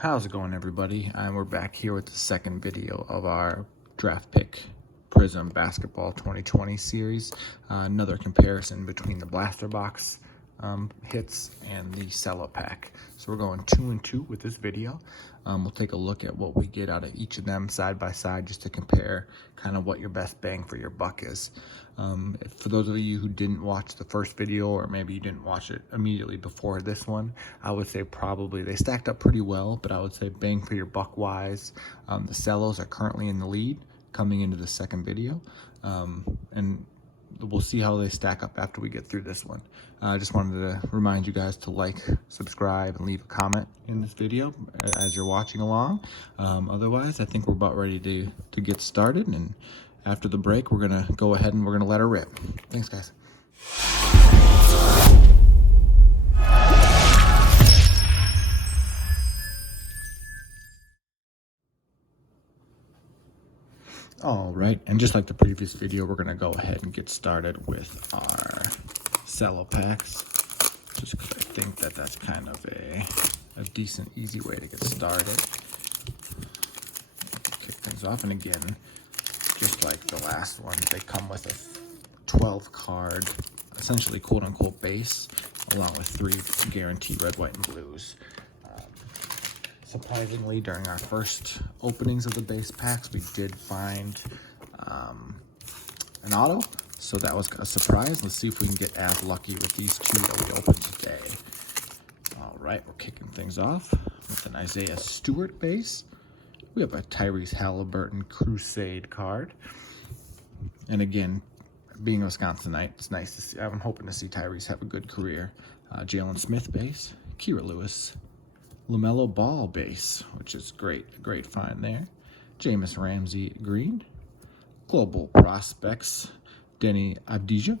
How's it going, everybody? We're back here with the second video of our draft pick Prizm Basketball 2020 series. Another comparison between the blaster box hits and the cello pack. So we're going 2 and 2 with this video. We'll take a look at what we get out of each of them side by side just to compare kind of what your best bang for your buck is. For those of you who didn't watch the first video, or maybe you didn't watch it immediately before this one, I would say probably they stacked up pretty well, but I would say bang for your buck wise, the Cellos are currently in the lead coming into the second video, and we'll see how they stack up after we get through this one. I just wanted to remind you guys to like, subscribe, and leave a comment in this video as you're watching along. Otherwise, I think we're about ready to get started, and after the break, we're gonna go ahead and we're gonna let her rip. Thanks, guys. All right, and just like the previous video, we're gonna go ahead and get started with our cello packs, just because I think that that's kind of a decent, easy way to get started. Kick things off, and again, just like the last one, they come with a 12 card, essentially quote-unquote base, along with 3 guaranteed red, white, and blues. Surprisingly, during our first openings of the base packs, we did find an auto, so that was a surprise. Let's see if we can get as lucky with these 2 that we opened today. All right, we're kicking things off with an Isaiah Stewart base. We have a Tyrese Halliburton Crusade card. And again, being a Wisconsinite, it's nice to see. I'm hoping to see Tyrese have a good career. Jalen Smith base, Kira Lewis, Lamelo Ball base, which is great, a great find there. Jameis Ramsey green, Global Prospects, Denny Avdija.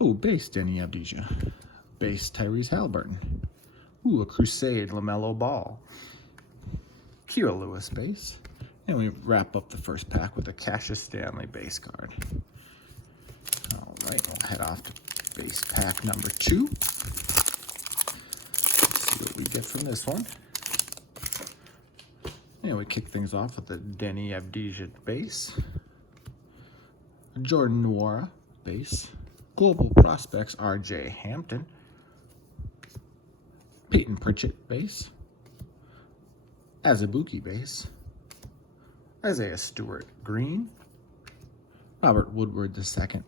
Oh, base Denny Avdija, base Tyrese Halliburton. Ooh, a Crusade Lamelo Ball. Kira Lewis base. And we wrap up the first pack with a Cassius Stanley base card. All right, we'll head off to base pack number 2. Let's see what we get from this one. And we kick things off with the Denny Avdija base. Jordan Nwora base. Global Prospects RJ Hampton. Peyton Pritchett base. Azubuike base. Isaiah Stewart green. Robert Woodward II.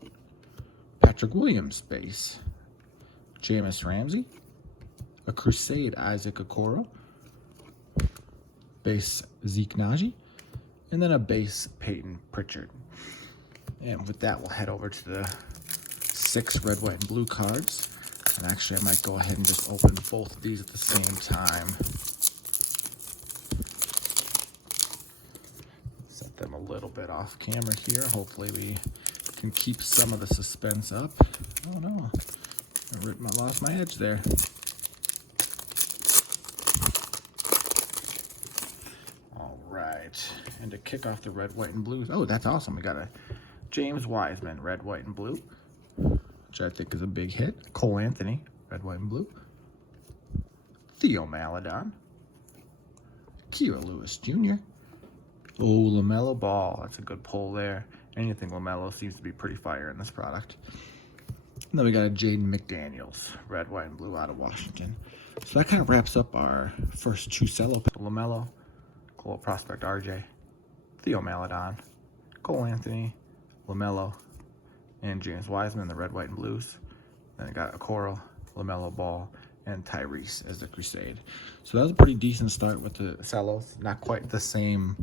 Patrick Williams base. Jameis Ramsey. A Crusade Isaac Okoro. Base Zeke Naji. And then a base Peyton Pritchard. And with that, we'll head over to the 6 red, white, and blue cards. And actually, I might go ahead and just open both of these at the same time. Set them a little bit off camera here. Hopefully we can keep some of the suspense up. Oh no, I lost my edge there. All right, and to kick off the red, white, and blues. Oh, that's awesome. We got a James Wiseman, red, white, and blue, which I think is a big hit. Cole Anthony, red, white, and blue. Theo Maledon. Kira Lewis Jr. Oh, Lamelo Ball. That's a good pull there. Anything Lamelo seems to be pretty fire in this product. And then we got a Jaden McDaniels, red, white, and blue out of Washington. So that kind of wraps up our first 2 cello. Lamelo, Global Prospect RJ, Theo Maledon, Cole Anthony, Lamelo, and James Wiseman, the red, white, and blues. Then I got Okoro, Lamelo Ball, and Tyrese as the Crusade. So that was a pretty decent start with the cellos. Not quite the same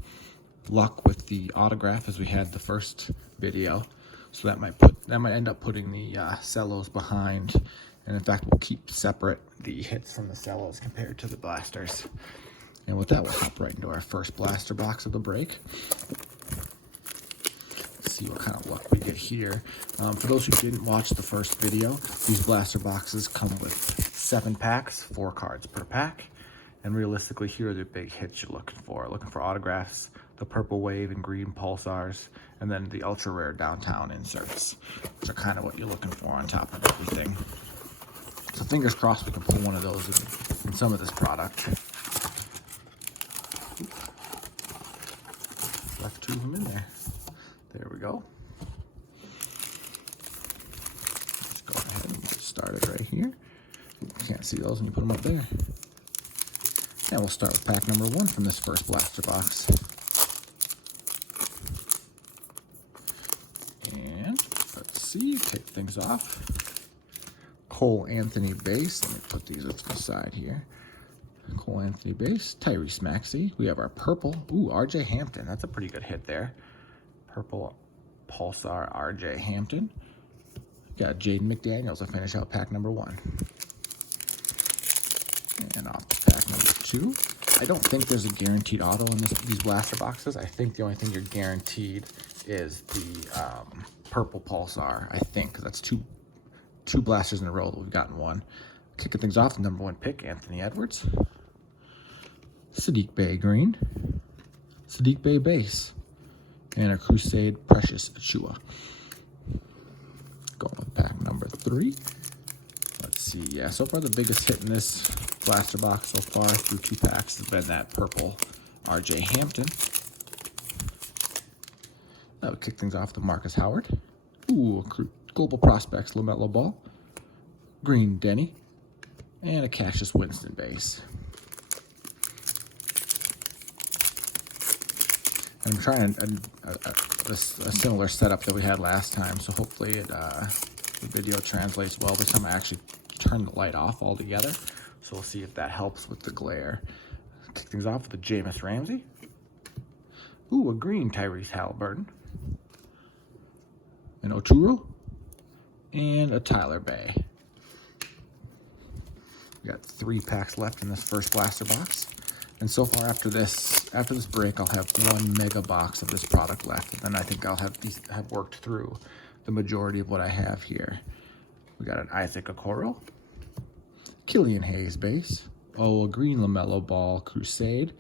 luck with the autograph as we had the first video. So that might end up putting the cellos behind. And in fact, we'll keep separate the hits from the cellos compared to the blasters. And with that, we'll hop right into our first blaster box of the break. See what kind of luck we get here. For those who didn't watch the first video, these blaster boxes come with 7 packs, 4 cards per pack. And realistically, here are the big hits you're looking for. Looking for autographs, the purple wave and green pulsars, and then the ultra rare downtown inserts, which are kind of what you're looking for on top of everything. So fingers crossed we can pull one of those in some of this product. see those when you put them up there. And we'll start with pack number 1 from this first blaster box. And let's see, take things off. Cole Anthony base. Let me put these up to the side here. Cole Anthony base. Tyrese Maxey. We have our purple. Ooh, RJ Hampton. That's a pretty good hit there. Purple Pulsar RJ Hampton. Got Jaden McDaniels to finish out pack number 1. And off to pack number 2. I don't think there's a guaranteed auto in these blaster boxes. I think the only thing you're guaranteed is the purple Pulsar, I think, because that's two blasters in a row that we've gotten one. Kicking things off, the number 1 pick, Anthony Edwards. Sadiq Bey green. Sadiq Bey base. And a Crusade Precious Achua. Going with pack number 3. Let's see, yeah, so far the biggest hit in this blaster box so far through 2 packs has been that purple RJ Hampton. That would kick things off to Marcus Howard. Ooh, Global Prospects Lamelo Ball. Green Denny. And a Cassius Winston base. I'm trying a similar setup that we had last time, so hopefully the video translates well. This time I actually turned the light off altogether, so we'll see if that helps with the glare. Kick things off with a Jameis Ramsey. Ooh, a green Tyrese Halliburton. An Oturu. And a Tyler Bey. We got 3 packs left in this first blaster box. And so far after this break, I'll have 1 mega box of this product left. And then I think I'll have worked through the majority of what I have here. We got an Isaac Okoro. Killian Hayes base. Oh, a green Lamelo Ball Crusade.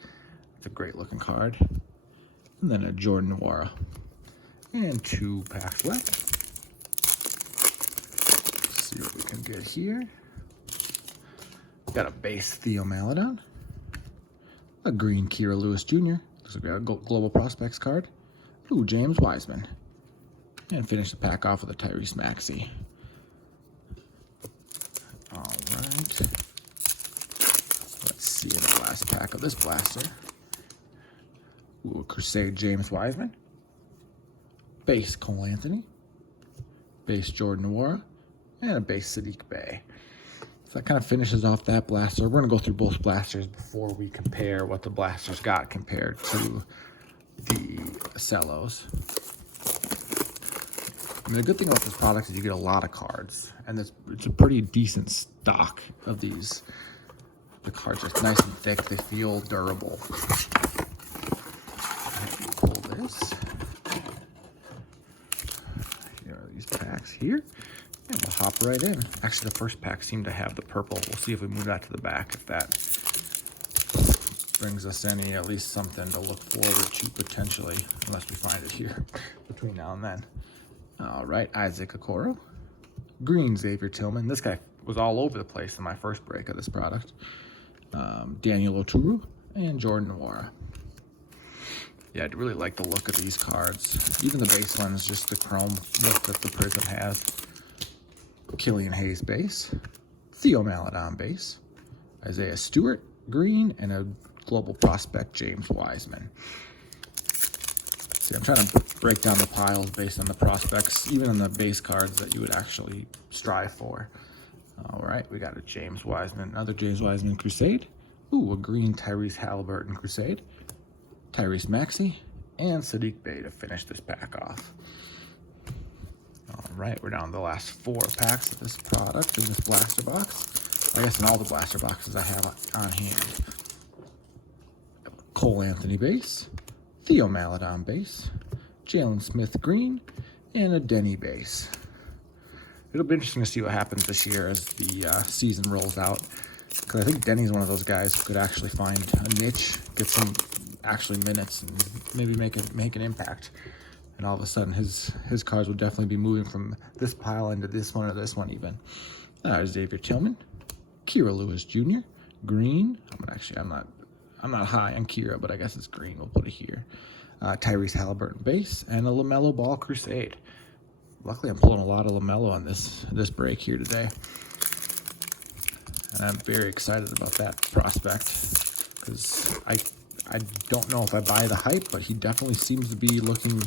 It's a great looking card. And then a Jordan Nwora. And 2 packs left. Let's see what we can get here. Got a base Theo Maledon. A green Kira Lewis Jr. Looks like we got a Global Prospects card. Ooh, James Wiseman. And finish the pack off with a Tyrese Maxey. All right. Let's see in the last pack of this blaster. Ooh, a Crusade James Wiseman. Base Cole Anthony. Base Jordan Nwora. And a base Sadiq Bey. So that kind of finishes off that blaster. We're going to go through both blasters before we compare what the blasters got compared to the Cellos. I mean, the good thing about this product is you get a lot of cards, and it's a pretty decent stock of these. The cards are nice and thick. They feel durable. Pull this. Here are these packs here. And we'll hop right in. Actually, the first pack seemed to have the purple. We'll see if we move that to the back, if that brings us at least something to look forward to potentially, unless we find it here between now and then. All right, Isaac Okoro. Green Xavier Tillman. This guy was all over the place in my first break of this product. Daniel Oturu and Jordan Nwora. Yeah, I really like the look of these cards. Even the base ones, just the chrome look that the Prizm has. Killian Hayes base, Theo Maledon base, Isaiah Stewart green, and a Global Prospect James Wiseman. See, I'm trying to break down the piles based on the prospects, even on the base cards that you would actually strive for. All right, we got a James Wiseman, another James Wiseman Crusade. Ooh, a green Tyrese Halliburton Crusade, Tyrese Maxey, and Sadiq Bey to finish this pack off. All right, we're down to the last 4 packs of this product in this blaster box. I guess in all the blaster boxes I have on hand. Cole Anthony base, Theo Maledon base, Jalen Smith green, and a Denny base. It'll be interesting to see what happens this year as the season rolls out. Because I think Denny's one of those guys who could actually find a niche, get some actually minutes, and maybe make an impact. And all of a sudden, his cards would definitely be moving from this pile into this one or this one even. Xavier Tillman, Kira Lewis Jr., green. I'm not high on Kira, but I guess it's green. We'll put it here. Tyrese Halliburton base and a Lamelo Ball Crusade. Luckily, I'm pulling a lot of Lamelo on this break here today. And I'm very excited about that prospect because I don't know if I buy the hype, but he definitely seems to be looking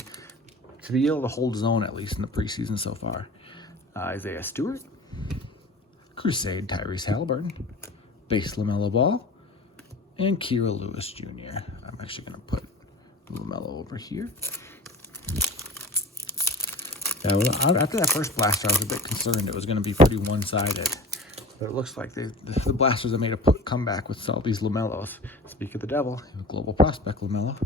to be able to hold his own, at least in the preseason so far. Isaiah Stewart, Crusade Tyrese Halliburton, base LaMelo Ball, and Kira Lewis Jr. I'm actually going to put LaMelo over here. Yeah, well, after that first blaster, I was a bit concerned it was going to be pretty one-sided. But it looks like the blasters have made a comeback with all these LaMelos. Speak of the devil, global prospect LaMelo.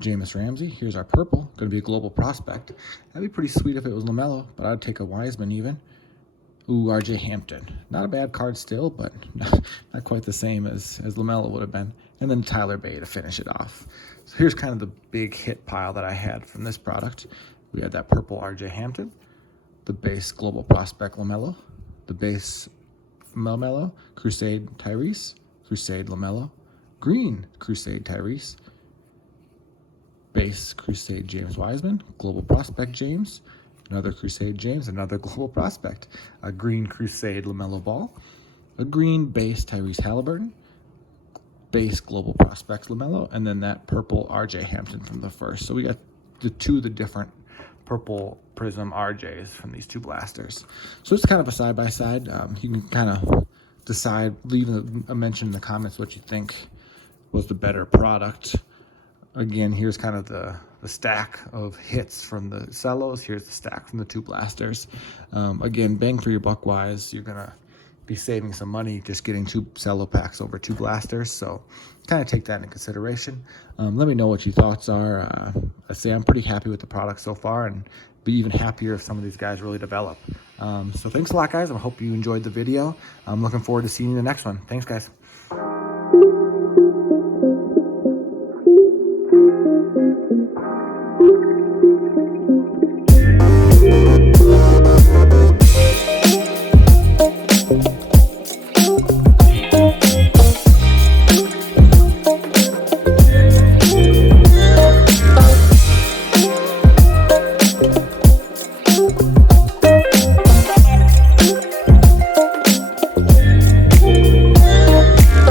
Jameis Ramsey, here's our purple, going to be a global prospect. That'd be pretty sweet if it was LaMelo, but I'd take a Wiseman even. Ooh, RJ Hampton. Not a bad card still, but not quite the same as LaMelo would have been. And then Tyler Bay to finish it off. So here's kind of the big hit pile that I had from this product. We had that purple RJ Hampton, the base global prospect LaMelo, the base LaMelo, Crusade Tyrese, Crusade LaMelo, green Crusade Tyrese, base Crusade James Wiseman, global prospect James, another Crusade James, another global prospect, a green Crusade LaMelo Ball, a green base Tyrese Halliburton, base global prospects LaMelo, and then that purple RJ Hampton from the first. So we got the different purple Prizm RJs from these two blasters. So it's kind of a side-by-side. You can kind of decide, leave a mention in the comments what you think was the better product. Again, here's kind of the stack of hits from the Cellos. Here's the stack from the two blasters. Again, bang for your buck wise, you're going to be saving some money just getting two Cello packs over two blasters. So kind of take that into consideration. Let me know what your thoughts are. I say I'm pretty happy with the product so far and be even happier if some of these guys really develop. So thanks a lot, guys. I hope you enjoyed the video. I'm looking forward to seeing you in the next one. Thanks, guys.